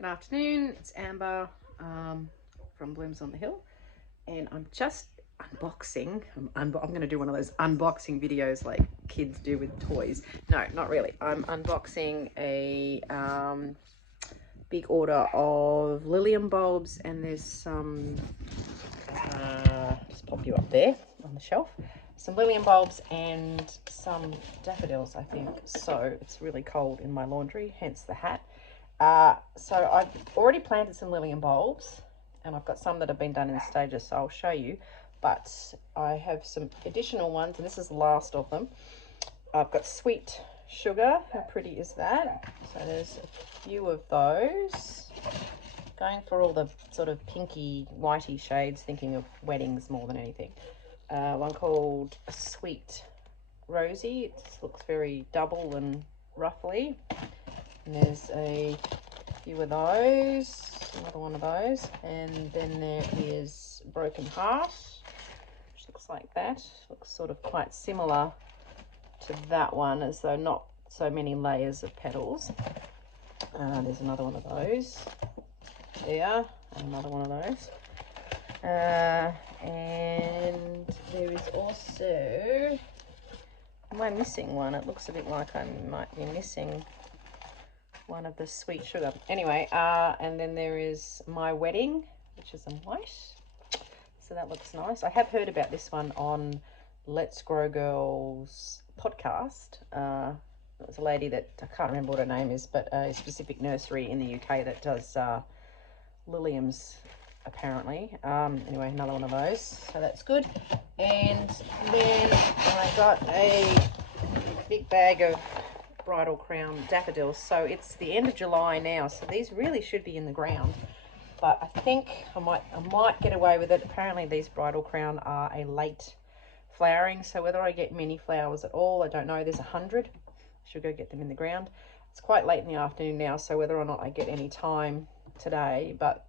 Good afternoon, it's Amber from Blooms on the Hill, and I'm just unboxing. I'm going to do one of those unboxing videos like kids do with toys. No, not really. I'm unboxing a big order of lilium bulbs, and there's some, just pop you up there on the shelf, some lilium bulbs and some daffodils, I think. So it's really cold in my laundry, hence the hat. So I've already planted some lilium bulbs, and I've got some that have been done in stages, so I'll show you. But I have some additional ones, and this is the last of them. I've got sweet sugar. How pretty is that? So there's a few of those. Going for all the sort of pinky, whitey shades, thinking of weddings more than anything. One called a sweet rosy. It looks very double and ruffly. And there's a few of those, another one of those, and then there is Broken Heart, which looks like that. Looks sort of quite similar to that one, as though not so many layers of petals. There's another one of those there, and another one of those. And there is also, am I missing one? It looks a bit like I might be missing one of the sweet sugar. Anyway, and then there is My Wedding, which is in white. So that looks nice. I have heard about this one on Let's Grow Girls podcast. There's a lady that, I can't remember what her name is, but a specific nursery in the UK that does liliums, apparently. Anyway, another one of those. So that's good. And then I got a big bag of Bridal Crown daffodils. So it's the end of July now, so these really should be in the ground, but I think I might get away with it. Apparently these Bridal Crown are a late flowering, so whether I get many flowers at all, I don't know. There's 100. I should go get them in the ground. It's quite late in the afternoon now, so whether or not I get any time today, but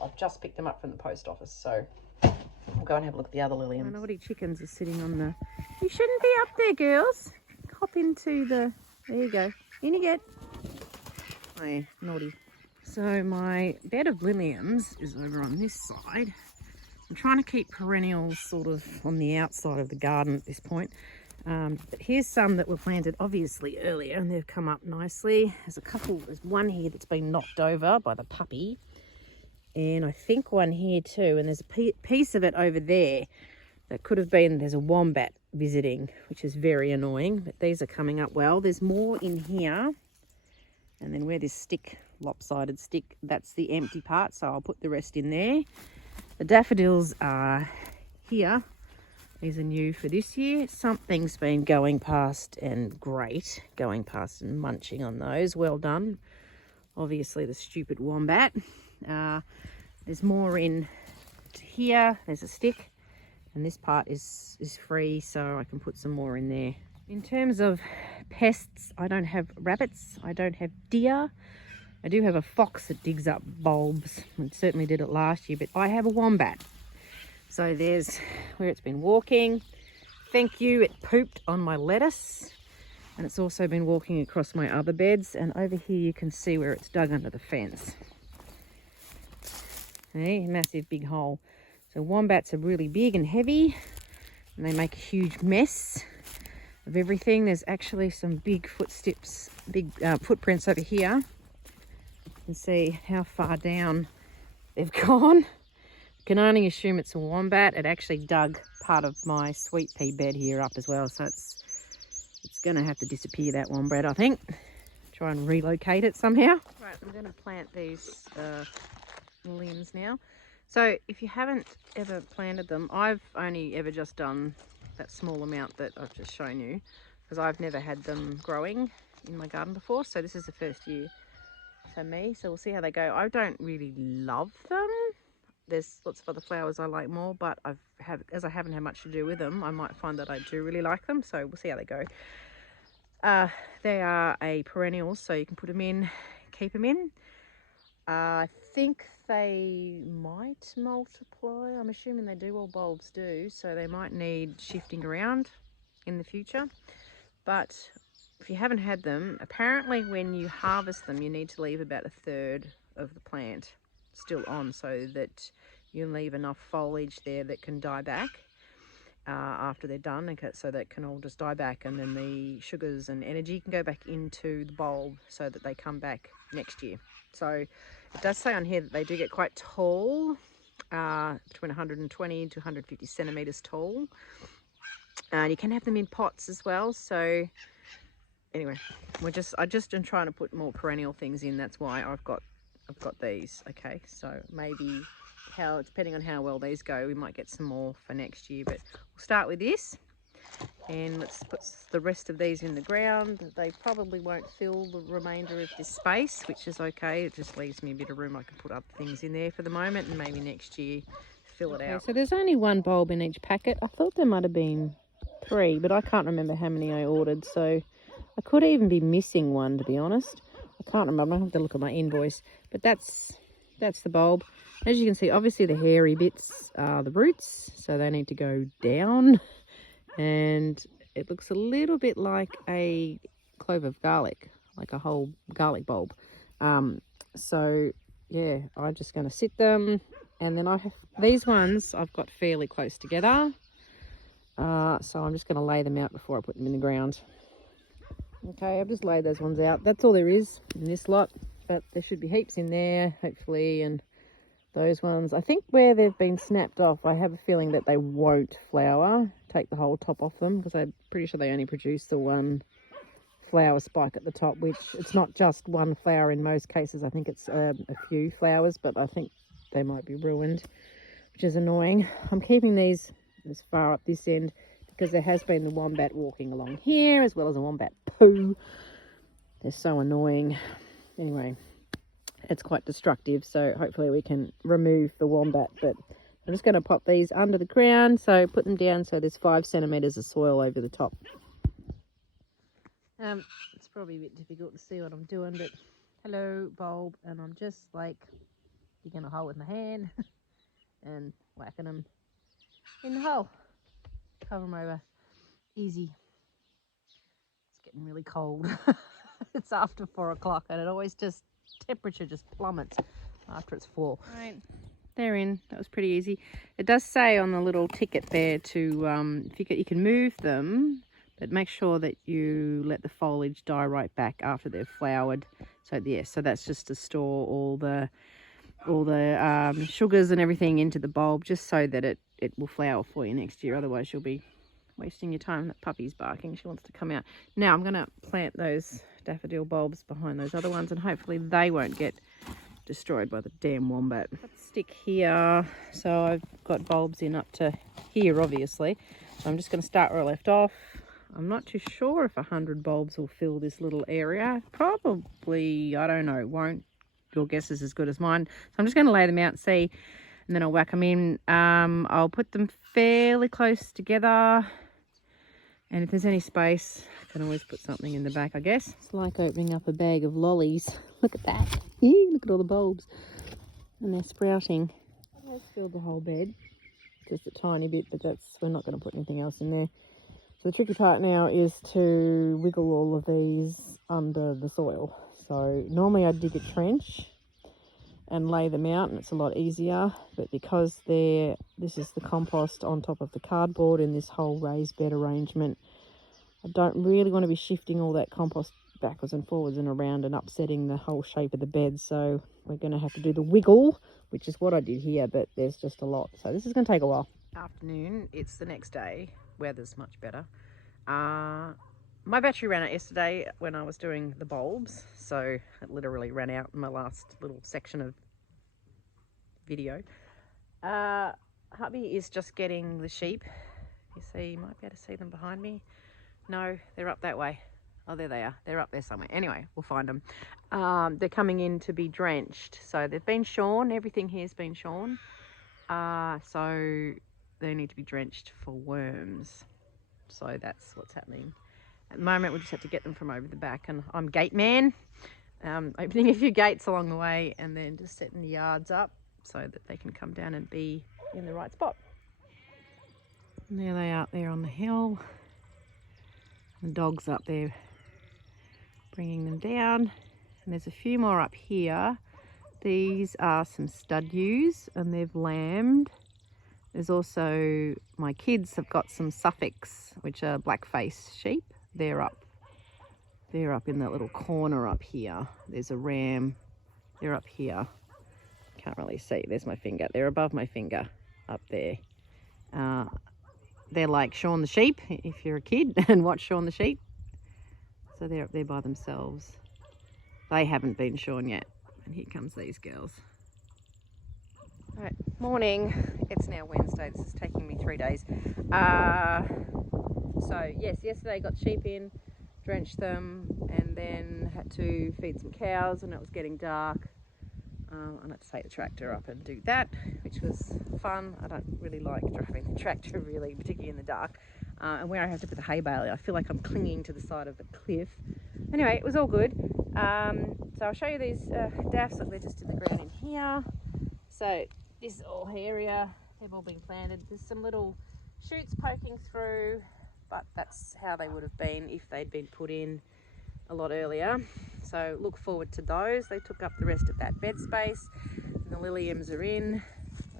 I've just picked them up from the post office, so I'll go and have a look at the other liliums. My naughty chickens are sitting on the, you shouldn't be up there, girls. Hop into the, there you go, in you get. Oh yeah, naughty. So my bed of liliums is over on this side. I'm trying to keep perennials sort of on the outside of the garden at this point. But here's some that were planted obviously earlier, and they've come up nicely. There's one here that's been knocked over by the puppy, and I think one here too, and there's a piece of it over there that could have been, there's a wombat visiting, which is very annoying, but these are coming up well. There's more in here, and then where this stick, lopsided stick, that's the empty part, so I'll put the rest in there. The daffodils are here. These are new for this year. Something's been going past and munching on those. Well done. Obviously the stupid wombat. There's more in here. There's a stick. And this part is free, so I can put some more in there. In terms of pests, I don't have rabbits, I don't have deer. I do have a fox that digs up bulbs. It certainly did it last year, but I have a wombat. So there's where it's been walking. Thank you, it pooped on my lettuce. And it's also been walking across my other beds. And over here you can see where it's dug under the fence. See, massive big hole. So wombats are really big and heavy, and they make a huge mess of everything. There's actually some big footsteps, footprints over here. You can see how far down they've gone. Can only assume it's a wombat. It actually dug part of my sweet pea bed here up as well, so it's going to have to disappear, that wombat, I think. Try and relocate it somehow. Right, I'm going to plant these liliums now. So if you haven't ever planted them, I've only ever just done that small amount that I've just shown you, because I've never had them growing in my garden before, so this is the first year for me. So we'll see how they go. I don't really love them. There's lots of other flowers I like more, but as I haven't had much to do with them, I might find that I do really like them, so we'll see how they go. They are a perennial, so you can put them in, keep them in. I think they might multiply. I'm assuming they do, all bulbs do, so they might need shifting around in the future. But if you haven't had them, apparently when you harvest them, you need to leave about 1/3 of the plant still on so that you leave enough foliage there that can die back after they're done, okay, so that can all just die back, and then the sugars and energy can go back into the bulb so that they come back next year. So it does say on here that they do get quite tall, between 120 to 150 centimeters tall. You can have them in pots as well. So anyway, I just am trying to put more perennial things in. That's why I've got these. Okay, so maybe depending on how well these go, we might get some more for next year. But we'll start with this, and let's put the rest of these in the ground. They probably won't fill the remainder of this space, which is okay. It just leaves me a bit of room. I can put other things in there for the moment, and maybe next year fill it out. So there's only one bulb in each packet. I thought there might have been 3, but I can't remember how many I ordered, so I could even be missing one, to be honest. I can't remember. I have to look at my invoice. But that's the bulb. As you can see, obviously the hairy bits are the roots, so they need to go down. And it looks a little bit like a clove of garlic, like a whole garlic bulb. So yeah, I'm just going to sit them, and then I have these ones I've got fairly close together. So I'm just going to lay them out before I put them in the ground. Okay, I've just laid those ones out. That's all there is in this lot, but there should be heaps in there, hopefully. And those ones, I think where they've been snapped off, I have a feeling that they won't flower. Take the whole top off them, because I'm pretty sure they only produce the one flower spike at the top, which it's not just one flower in most cases. I think it's a few flowers, but I think they might be ruined, which is annoying. I'm keeping these as far up this end because there has been the wombat walking along here, as well as a wombat poo. They're so annoying. Anyway, it's quite destructive, so hopefully we can remove the wombat. But I'm just going to pop these under the ground, so put them down so there's 5 centimeters of soil over the top. It's probably a bit difficult to see what I'm doing, but hello bulb, and I'm just like digging a hole with my hand and whacking them in the hole. Cover them over. Easy. It's getting really cold. It's after 4 o'clock, and it always just, temperature just plummets after it's 4. Right, they're in. That was pretty easy. It does say on the little ticket there to, if you can move them, but make sure that you let the foliage die right back after they've flowered. So yeah, so that's just to store all the sugars and everything into the bulb, just so that it will flower for you next year. Otherwise you'll be wasting your time. That puppy's barking. She wants to come out. Now I'm going to plant those daffodil bulbs behind those other ones, and hopefully they won't get destroyed by the damn wombat. Let's stick here. So I've got bulbs in up to here, obviously. So I'm just going to start where I left off. I'm not too sure if 100 bulbs will fill this little area. Probably, I don't know, won't. Your guess is as good as mine. So I'm just going to lay them out and see, and then I'll whack them in. I'll put them fairly close together, and if there's any space, I can always put something in the back, I guess. It's like opening up a bag of lollies. Look at that. Look at all the bulbs, and they're sprouting. I've filled the whole bed, just a tiny bit, but we're not going to put anything else in there. So the tricky part now is to wiggle all of these under the soil. So normally I'd dig a trench and lay them out, and it's a lot easier, but because this is the compost on top of the cardboard in this whole raised bed arrangement, I don't really want to be shifting all that compost backwards and forwards and around and upsetting the whole shape of the bed. So we're going to have to do the wiggle, which is what I did here, but there's just a lot. So this is going to take a while. Afternoon, it's the next day. Weather's much better. My battery ran out yesterday when I was doing the bulbs, so it literally ran out in my last little section of video. Hubby is just getting the sheep. You see, you might be able to see them behind me. No, they're up that way. Oh, there they are. They're up there somewhere. Anyway, we'll find them. They're coming in to be drenched. So they've been shorn. Everything here's been shorn. So they need to be drenched for worms. So that's what's happening. At the moment, we just have to get them from over the back. And I'm gate man, opening a few gates along the way, and then just setting the yards up so that they can come down and be in the right spot. And there they are up there on the hill. The dog's up there bringing them down. And there's a few more up here. These are some stud ewes and they've lambed. There's also, my kids have got some Suffolks, which are black-faced sheep. They're up in that little corner up here. There's a ram. They're up here. Can't really see. There's my finger. They're above my finger up there. They're like Shaun the sheep, if you're a kid and watch Shaun the sheep. So they're up there by themselves. They haven't been shorn yet. And here comes these girls. All right, morning. It's now Wednesday. This is taking me 3 days. So yes, yesterday got sheep in, drenched them, and then had to feed some cows when it was getting dark. I had to take the tractor up and do that, which was fun. I don't really like driving the tractor really, particularly in the dark. And where I have to put the hay bale, I feel like I'm clinging to the side of the cliff. Anyway, it was all good. So I'll show you these daffs. Look, they're just in the ground in here. So this whole area, they've all been planted. There's some little shoots poking through, but that's how they would have been if they'd been put in a lot earlier. So look forward to those. They took up the rest of that bed space. And the liliums are in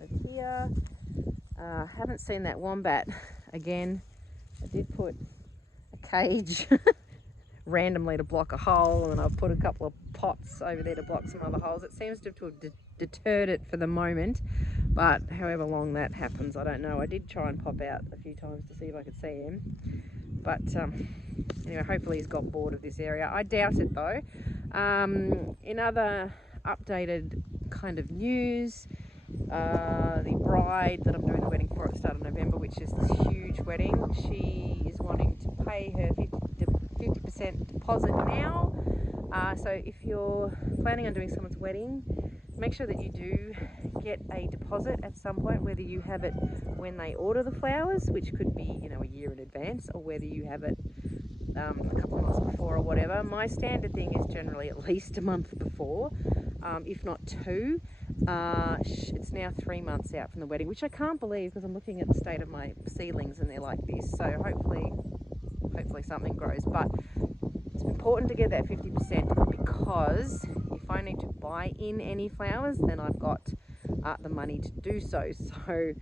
over here. Haven't seen that wombat again. I did put a cage randomly to block a hole, and I've put a couple of pots over there to block some other holes. It seems to have deterred it for the moment, but however long that happens, I don't know. I did try and pop out a few times to see if I could see him, but anyway, hopefully he's got bored of this area. I doubt it though. In other updated kind of news, the bride that I'm doing the wedding for at the start of November, which is this huge wedding, she is wanting to pay her 50% deposit now. So if you're planning on doing someone's wedding, make sure that you do get a deposit at some point, whether you have it when they order the flowers, which could be, you know, a year in advance, or whether you have it a couple of months before or whatever. My standard thing is generally at least a month before, if not 2. It's now 3 months out from the wedding, which I can't believe because I'm looking at the state of my ceilings and they're like this. So hopefully something grows. But it's important to get that 50% because if I need to buy in any flowers, then I've got the money to do so. So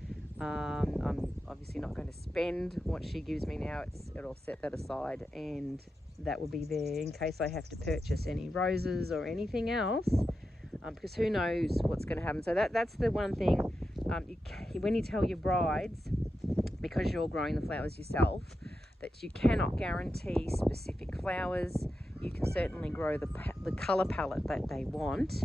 I'm obviously not going to spend what she gives me now. It'll set that aside, and that will be there in case I have to purchase any roses or anything else, because who knows what's going to happen. So that's the one thing, when you tell your brides, because you're growing the flowers yourself, that you cannot guarantee specific flowers. You can certainly grow the colour palette that they want,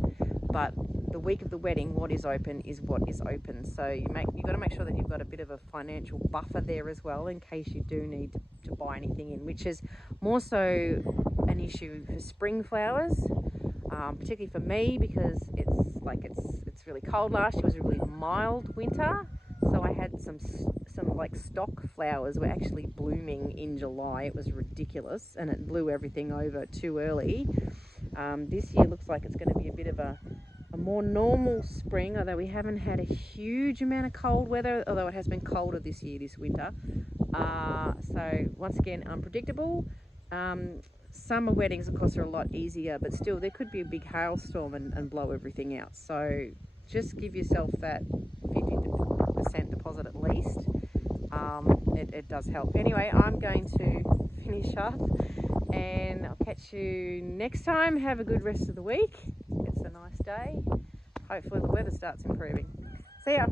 but the week of the wedding, what is open is what is open. So you've got to make sure that you've got a bit of a financial buffer there as well, in case you do need to buy anything in, which is more so an issue for spring flowers, particularly for me, because it's really cold. Last year was a really mild winter, so I had some like stock flowers were actually blooming in July. It was ridiculous, and it blew everything over too early. This year looks like it's going to be a bit of a more normal spring, although we haven't had a huge amount of cold weather, although it has been colder this year, this winter. So once again, unpredictable. Summer weddings, of course, are a lot easier, but still there could be a big hailstorm and blow everything out. So just give yourself that 50% deposit at least. It does help. Anyway, I'm going to finish up and I'll catch you next time. Have a good rest of the week. It's a nice day. Hopefully the weather starts improving. See ya.